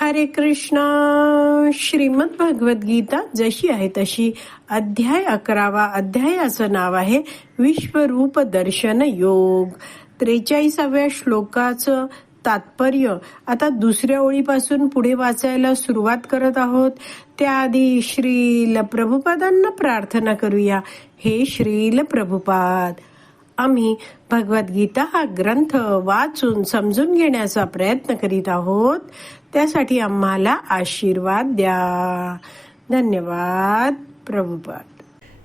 हरे कृष्णा. श्रीमद भगवत गीता जशी आहे तशी. अध्याय अकरावा. अध्यायाचं नाव आहे विश्वरूप दर्शन योग. त्रेचाळीसाव्या श्लोकाचं तात्पर्य. आता दुसऱ्या ओळीपासून पुढे वाचायला सुरुवात करत आहोत. त्याआधी श्रील प्रभुपादांना प्रार्थना करूया. हे श्रील प्रभुपाद. आम्ही भगवद्गीता हा ग्रंथ वाचून समजून घेण्याचा प्रयत्न करीत आहोत. त्यासाठी आम्हाला आशीर्वाद द्या. धन्यवाद. प्रभुपाद.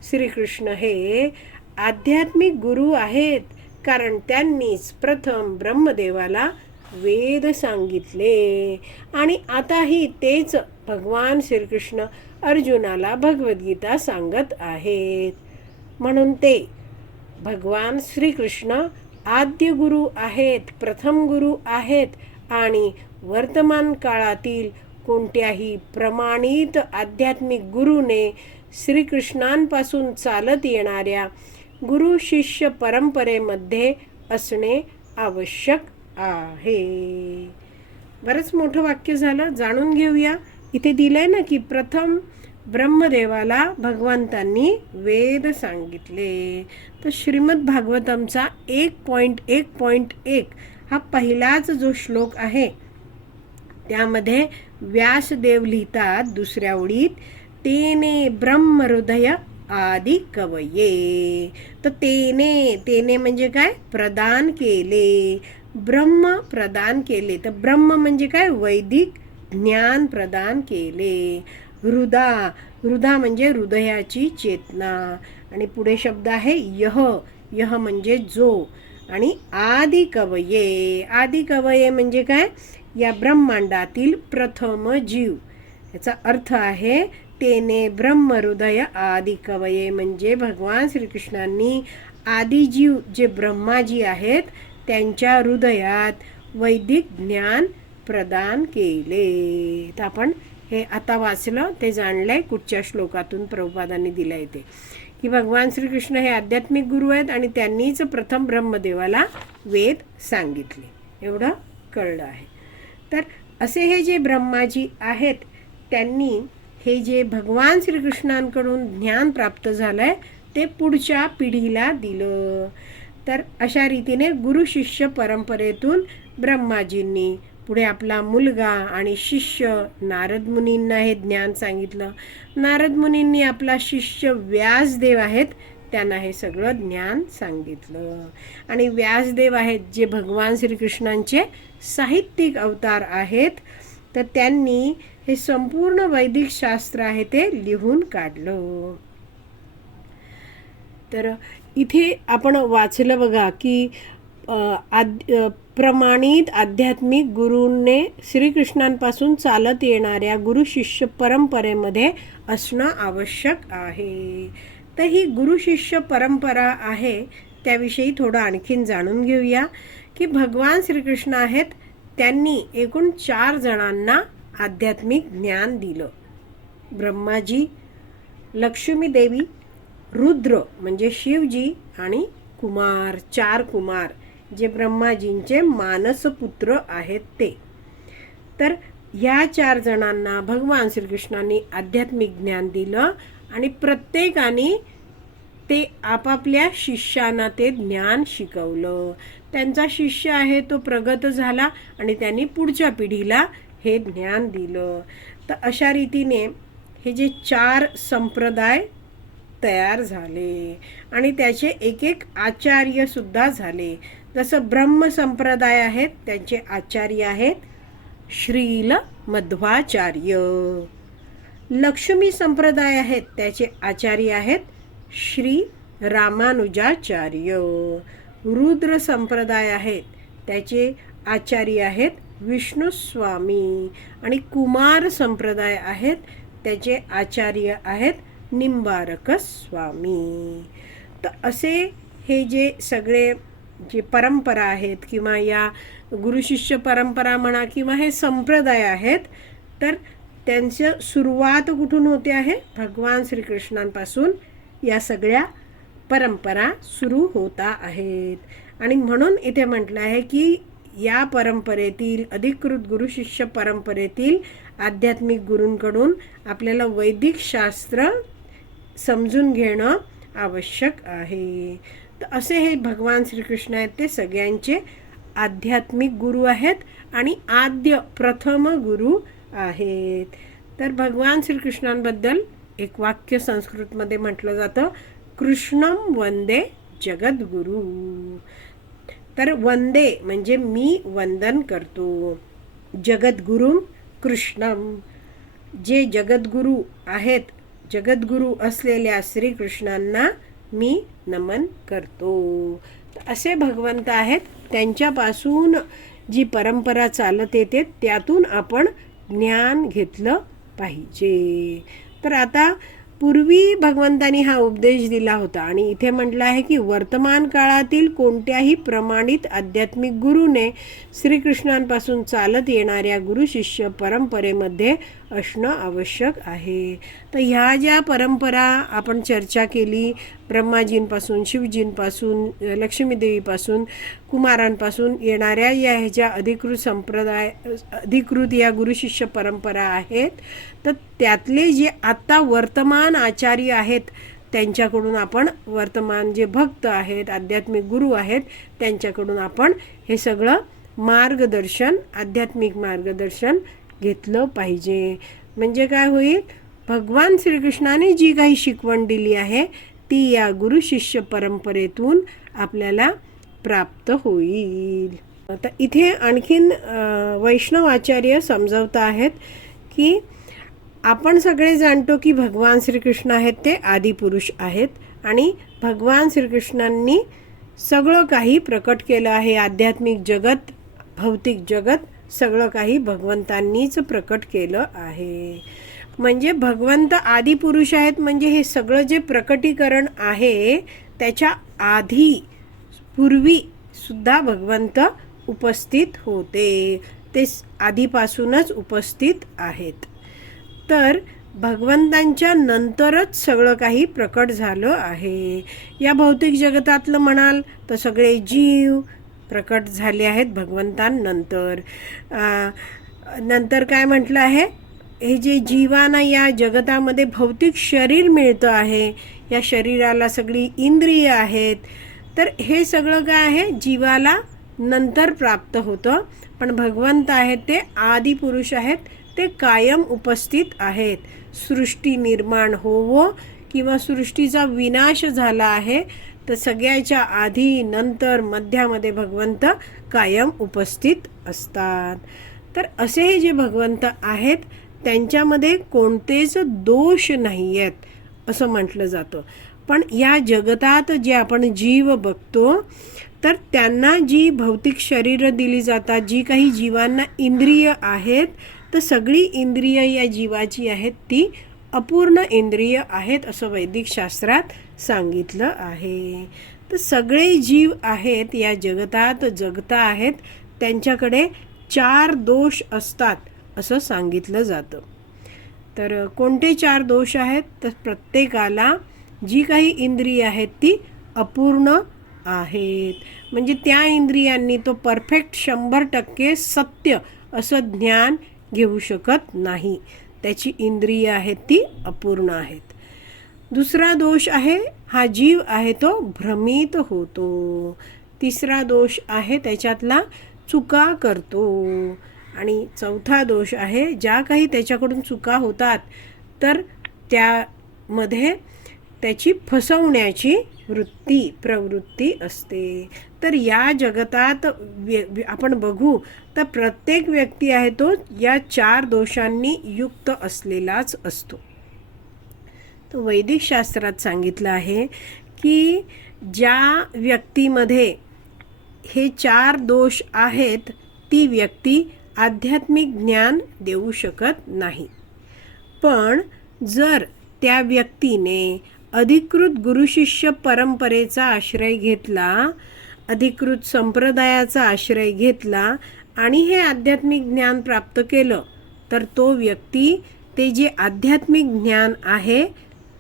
श्रीकृष्ण हे आध्यात्मिक गुरु आहेत कारण त्यांनीच प्रथम ब्रह्मदेवाला वेद सांगितले. आणि आताही तेच भगवान श्रीकृष्ण अर्जुनाला भगवद्गीता सांगत आहेत. म्हणून ते भगवान श्रीकृष्ण आद्य गुरु आहेत प्रथम गुरु आहेत आणि वर्तमान काळातील कोणत्याही प्रमाणित आध्यात्मिक गुरुने श्रीकृष्णांपासून चालत येणाऱ्या गुरु शिष्य परंपरेमध्ये असणे आवश्यक आहे. बरंच मोठं वाक्य झालं जाणून घेऊया. इथे दिलं आहे ना की प्रथम ब्रह्मदेवाला भगवंतांनी वेद सांगितले. तर श्रीमद भागवतमचा एक पॉईंट एक पॉईंट एक हा पहिलाच जो श्लोक आहे त्यामध्ये व्यासदेव लिहितात दुसऱ्या ओळीत तेने ब्रह्महृदय आदि कवये. तर तेने तेने म्हणजे काय? प्रदान केले. ब्रह्म प्रदान केले. तर ब्रह्म म्हणजे काय? वैदिक ज्ञान प्रदान केले. हृदा. हृदा म्हणजे हृदयाची चेतना. आणि पुढे शब्द आहे यह. यह म्हणजे जो. आणि आदी कवये आदी कवये म्हणजे काय? या ब्रह्मांडातील प्रथम जीव. याचा अर्थ आहे तेने ब्रह्महृदय आदी कवये म्हणजे भगवान श्रीकृष्णांनी आदिजीव जे ब्रह्माजी आहेत त्यांच्या हृदयात वैदिक ज्ञान प्रदान केले. तर आपण हे आता वाचलं ते जाणलं आहे कुठच्या श्लोकातून प्रभुपादांनी आहे ते. की भगवान श्रीकृष्ण हे आध्यात्मिक गुरु आहेत आणि त्यांनीच प्रथम ब्रह्मदेवाला वेद सांगितले. एवढं कळलं आहे. तर असे हे जे ब्रह्माजी आहेत त्यांनी हे जे भगवान श्रीकृष्णांकडून ज्ञान प्राप्त झालं आहे ते पुढच्या पिढीला दिलं. तर अशा रीतीने गुरु शिष्य परंपरेतून ब्रह्माजींनी पुढे आपला मुलगा आणि शिष्य नारद मुनींना हे ज्ञान सांगितलं. नारद मुनींनी आपला शिष्य व्यासदेव आहेत त्यांना हे सगळं ज्ञान सांगितलं. आणि व्यासदेव आहेत जे भगवान श्रीकृष्णांचे साहित्यिक अवतार आहेत तर त्यांनी हे संपूर्ण वैदिक शास्त्र आहे ते लिहून काढलं. तर इथे आपण वाचलं बघा की आद प्रमाणित आध्यात्मिक गुरूंने श्रीकृष्णांपासून चालत येणाऱ्या गुरु शिष्य परंपरेमध्ये असणं आवश्यक आहे. तर ही गुरु शिष्य परंपरा आहे त्याविषयी थोडं आणखीन जाणून घेऊया की भगवान श्रीकृष्ण आहेत त्यांनी एकूण चार जणांना आध्यात्मिक ज्ञान दिलं. ब्रह्माजी लक्ष्मी देवी रुद्र म्हणजे शिवजी आणि कुमार चार कुमार. जे ब्रह्माजींचे मानसपुत्र आहेत ते. तर ह्या चार जणांना भगवान श्रीकृष्णांनी आध्यात्मिक ज्ञान दिलं आणि प्रत्येकाने ते आपापल्या शिष्यांना ते ज्ञान शिकवलं. त्यांचा शिष्य आहे तो प्रगत झाला आणि त्यांनी पुढच्या पिढीला हे ज्ञान दिलं. तर अशा रीतीने हे जे चार संप्रदाय तयार झाले आणि त्याचे एक एक आचार्य सुद्धा झाले. जसं ब्रह्म संप्रदाय आहेत त्यांचे आचार्य आहेत श्रील मध्वाचार्य. लक्ष्मी संप्रदाय आहेत त्याचे आचार्य आहेत श्री रामानुजाचार्य. रुद्र संप्रदाय आहेत त्याचे आचार्य आहेत विष्णुस्वामी आणि कुमार संप्रदाय आहेत त्याचे आचार्य आहेत निंबारक स्वामी. तर असे हे जे सगळे जे परंपरा आहेत किंवा या गुरुशिष्य परंपरा म्हणा किंवा हे संप्रदाय आहेत तर त्यांचं सुरुवात कुठून होते आहे? भगवान श्रीकृष्णांपासून या सगळ्या परंपरा सुरू होता आहेत. आणि म्हणून इथे म्हटलं आहे की या परंपरेतील अधिकृत गुरुशिष्य परंपरेतील आध्यात्मिक गुरूंकडून आपल्याला वैदिक शास्त्र समजून घेणं आवश्यक आहे. तर असे हे भगवान श्रीकृष्ण आहेत ते सगळ्यांचे आध्यात्मिक गुरु आहेत आणि आद्य प्रथम गुरु आहेत. तर भगवान श्रीकृष्णांबद्दल एक वाक्य संस्कृतमध्ये म्हटलं जातं कृष्णम वंदे जगद्गुरु. तर वंदे म्हणजे मी वंदन करतो जगद्गुरु कृष्णम जे जगद्गुरु आहेत जगद्गुरु असलेल्या श्रीकृष्णांना मी नमन करतो. असे भगवंत आहेत त्यांच्यापासून जी परंपरा चालत येते त्यातून आपण ज्ञान घेतलं पाहिजे. तर आता पूर्वी भगवंतानी हा उपदेश दिला होता आणि इथे म्हटलं आहे की वर्तमान काळातील कोणत्याही प्रमाणित आध्यात्मिक गुरुने श्रीकृष्णांपासून चालत येणाऱ्या गुरुशिष्य परंपरेमध्ये असणं आवश्यक आहे. तर ह्या ज्या परंपरा आपण चर्चा केली ब्रह्माजींपासून शिवजींपासून लक्ष्मीदेवीपासून कुमारांपासून येणाऱ्या या ह्याच्या अधिकृत संप्रदाय अधिकृत या गुरुशिष्य परंपरा आहेत तर त्यातले जे आत्ता वर्तमान आचार्य आहेत त्यांच्याकडून आपण वर्तमान जे भक्त आहेत आध्यात्मिक गुरु आहेत त्यांच्याकडून आपण हे सगळं मार्गदर्शन आध्यात्मिक मार्गदर्शन घेतलं पाहिजे. म्हणजे काय होईल? भगवान श्रीकृष्णाने जी काही शिकवण दिली आहे ती या गुरु शिष्य परंपरेतून आपल्याला प्राप्त होईल. आता इथे आणखीन वैष्णव आचार्य समजावत आहेत की आपण सगळे जाणतो की भगवान श्रीकृष्ण आहेत ते आदिपुरुष आहेत आणि भगवान श्रीकृष्णांनी सगळं काही प्रकट केलं आहे. आध्यात्मिक जगत भौतिक जगत सगळं काही भगवंतांनीच प्रकट केलं आहे. म्हणजे भगवंत आदिपुरुष आहेत म्हणजे हे सगळं जे प्रकटीकरण आहे त्याच्या आधी पूर्वी सुद्धा भगवंत उपस्थित होते. ते आधीपासूनच उपस्थित आहेत. तर भगवंतांच्या नंतरच सगळं काही प्रकट झालं आहे. या भौतिक जगतातलं म्हणाल तर सगळे जीव प्रकट झाले आहेत भगवंतांनंतर. नंतर काय म्हटलं आहे? हे जे जीवांना या जगतामध्ये भौतिक शरीर मिळतं आहे या शरीराला सगळी इंद्रिय आहेत. तर हे सगळं काय आहे? जीवाला नंतर प्राप्त होतं. पण भगवंत आहेत ते आदिपुरुष आहेत ते कायम उपस्थित आहेत. सृष्टी निर्माण होवो किंवा सृष्टीचा विनाश झाला आहे तर सगळ्याच्या आधी नंतर मध्यामध्ये भगवंत कायम उपस्थित असतात. तर असे हे जे भगवंत आहेत त्यांच्यामध्ये कोणतेच दोष नाही आहेत असं म्हटलं जातं. पण या जगतात जे आपण जीव बघतो तर त्यांना जी भौतिक शरीरं दिली जातात जी काही जीवांना इंद्रिय आहेत तर सगळी इंद्रिय या जीवाची आहेत ती अपूर्ण इंद्रिय आहेत असं वैदिक शास्त्रात सांगितलं आहे. तर सगळे जीव आहेत या जगतात जगता आहेत त्यांच्याकडे चार दोष असतात असं सांगितलं जातं. तर कोणते चार दोष आहेत? तर प्रत्येकाला जी काही इंद्रिय आहेत ती अपूर्ण आहेत. म्हणजे त्या इंद्रियांनी तो परफेक्ट शंभर टक्के सत्य असं ज्ञान घेऊ शकत नाही. त्याची इंद्रिय आहेत ती अपूर्ण आहेत. दुसरा दोष आहे हा जीव आहे तो भ्रमित होतो. तिसरा दोष आहे त्याच्यातला चुका करतो. आणि चौथा दोष आहे ज्या काही त्याच्याकडून चुका होतात तर त्यामध्ये त्याची फसवण्याची वृत्ती प्रवृत्ती असते. तर या जगतात व्य आपण बघू तर प्रत्येक व्यक्ती आहे तो या चार दोषांनी युक्त असलेलाच असतो. वैदिक शास्त्रात सांगितलं आहे की ज्या व्यक्तीमध्ये हे चार दोष आहेत ती व्यक्ती आध्यात्मिक ज्ञान देऊ शकत नाही. पण जर त्या व्यक्तीने अधिकृत गुरुशिष्य परंपरेचा आश्रय घेतला अधिकृत संप्रदायाचा आश्रय घेतला आणि हे आध्यात्मिक ज्ञान प्राप्त केलं तर तो व्यक्ती ते जे आध्यात्मिक ज्ञान आहे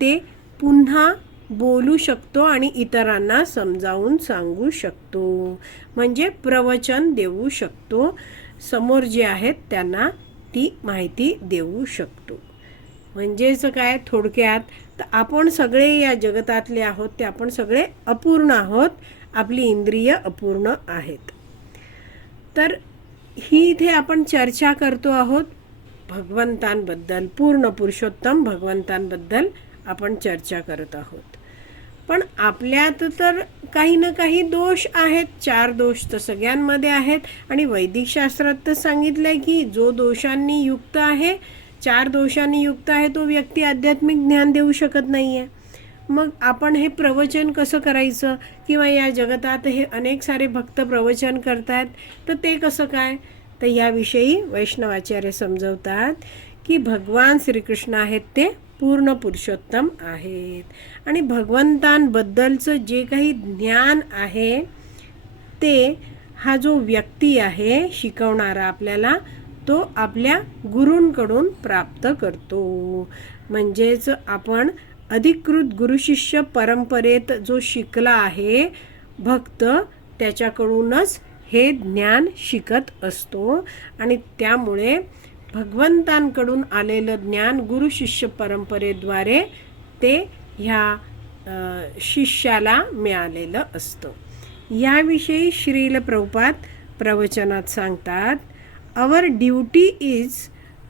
ते पुन्हा बोलू शकतो आणि इतरांना समजावून सांगू शकतो. म्हणजे प्रवचन देऊ शकतो. समोर जे आहेत त्यांना ती माहिती देऊ शकतो. म्हणजेच काय? थोडक्यात तर आपण सगळे या जगतातले आहोत ते आपण सगळे अपूर्ण आहोत आपली इंद्रिय अपूर्ण आहेत. तर ही इथे आपण चर्चा करतो आहोत. भगवंतांबद्दल पूर्ण पुरुषोत्तम भगवंतांबद्दल आपण चर्चा करत आहोत. पण आपल्यात तर काही ना काही दोष आहेत. चार दोष तर सगळ्यांमध्ये आहेत. आणि वैदिक शास्त्रात तर आहे की जो दोषांनी युक्त आहे चार दोषांनी युक्त आहे तो व्यक्ती आध्यात्मिक ज्ञान देऊ शकत नाही आहे मग आपण हे प्रवचन कसं करायचं? किंवा या जगतात हे अनेक सारे भक्त प्रवचन करतात तर ते कसं काय? तर याविषयी वैष्णवाचार्य समजवतात की भगवान श्रीकृष्ण आहेत ते पूर्ण पुरुषोत्तम आहेत. आणि भगवंतांबद्दलचं जे काही ज्ञान आहे ते हा जो व्यक्ती आहे शिकवणारा आपल्याला तो आपल्या गुरूंकडून प्राप्त करतो. म्हणजेच आपण अधिकृत गुरुशिष्य परंपरेत जो शिकला आहे भक्त त्याच्याकडूनच हे ज्ञान शिकत असतो. आणि त्यामुळे भगवंतांकडून आलेलं ज्ञान गुरु शिष्य परंपरेद्वारे ते ह्या शिष्याला मिळालेलं असतं. याविषयी श्रील प्रभुपाद प्रवचनात सांगतात our duty is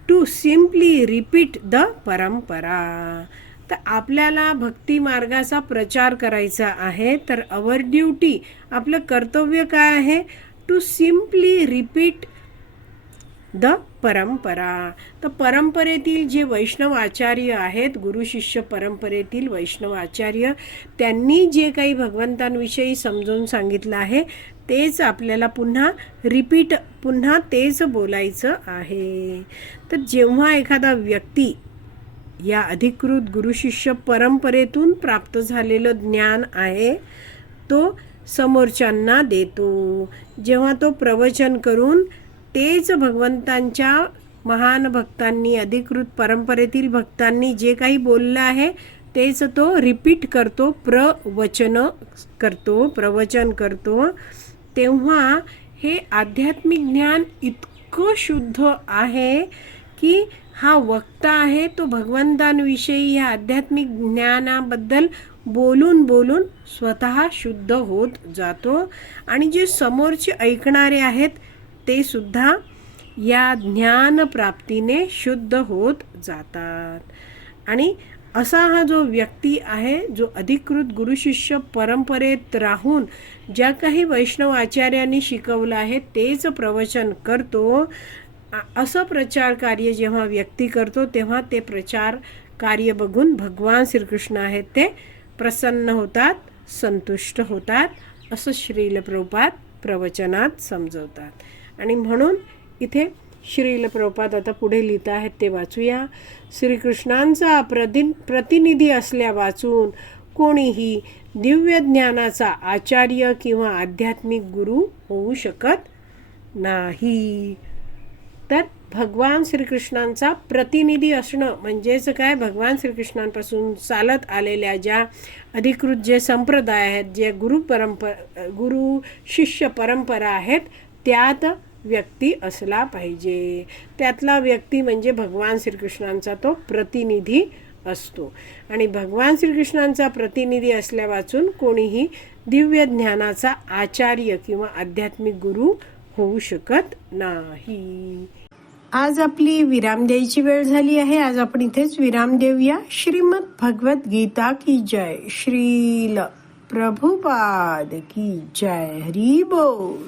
to simply repeat the परंपरा तर आपल्याला भक्ती मार्गाचा प्रचार करायचा आहे तर अवर ड्युटी आपलं कर्तव्य काय आहे? टू सिम्पली रिपीट द परंपरा. तर परंपरेतील जे वैष्णव आचार्य आहेत गुरु शिष्य परंपरेतील वैष्णव आचार्य त्यांनी जे काही भगवंतांविषयी समजून सांगितलं आहे तेच आपल्याला पुन्हा रिपीट पुन्हा तेच बोलायचं आहे. तर जेव्हा एखादा व्यक्ती या अधिकृत गुरुशिष्य परंपरेतून प्राप्त झालेलं ज्ञान आहे तो समोरच्यांना देतो. जेव्हा तो प्रवचन करून तेच भगवंतांच्या महान भक्तांनी अधिकृत परंपरेतील भक्तांनी जे काही बोललं आहे तेच तो रिपीट करतो प्रवचन करतो प्रवचन करतो. तेव्हा हे आध्यात्मिक ज्ञान इतकं शुद्ध आहे की हा वक्ता आहे तो भगवंतांविषयी या आध्यात्मिक ज्ञानाबद्दल बोलून बोलून स्वतः शुद्ध होत जातो. आणि जे समोरचे ऐकणारे आहेत ते सुद्धा या ज्ञानप्राप्तीने शुद्ध होत जातात. आणि असा हा जो व्यक्ती आहे जो अधिकृत गुरुशिष्य परंपरेत राहून ज्या काही वैष्णव आचार्यांनी शिकवलं आहे तेच प्रवचन करतो. असं प्रचार कार्य जेव्हा व्यक्ती करतो तेव्हा ते प्रचार कार्य बघून भगवान श्रीकृष्ण आहेत ते प्रसन्न होतात संतुष्ट होतात असं श्रील प्रवचनात समजवतात. आणि म्हणून इथे श्रील प्रभुपाद आता पुढे लिहित आहेत ते वाचूया. श्रीकृष्णांचा प्रति प्रतिनिधी असल्या वाचून कोणीही दिव्य ज्ञानाचा आचार्य किंवा आध्यात्मिक गुरु होऊ शकत नाही. तर भगवान श्रीकृष्णांचा प्रतिनिधी असणं म्हणजेच काय? भगवान श्रीकृष्णांपासून चालत आलेल्या ज्या अधिकृत जे संप्रदाय आहेत जे गुरु परंपर गुरु शिष्य परंपरा आहेत त्यात व्यक्ती असला पाहिजे. त्यातला व्यक्ती म्हणजे भगवान श्रीकृष्णांचा तो प्रतिनिधी असतो. आणि भगवान श्रीकृष्णांचा प्रतिनिधी असल्या वाचून कोणीही दिव्य ज्ञानाचा आचार्य किंवा आध्यात्मिक गुरु होऊ शकत नाही. आज आपली विराम द्यायची वेळ झाली आहे. आज आपण इथेच विराम देऊया. श्रीमद भगवत गीता की जय. श्रील प्रभुपाद की जय. हरी बोल.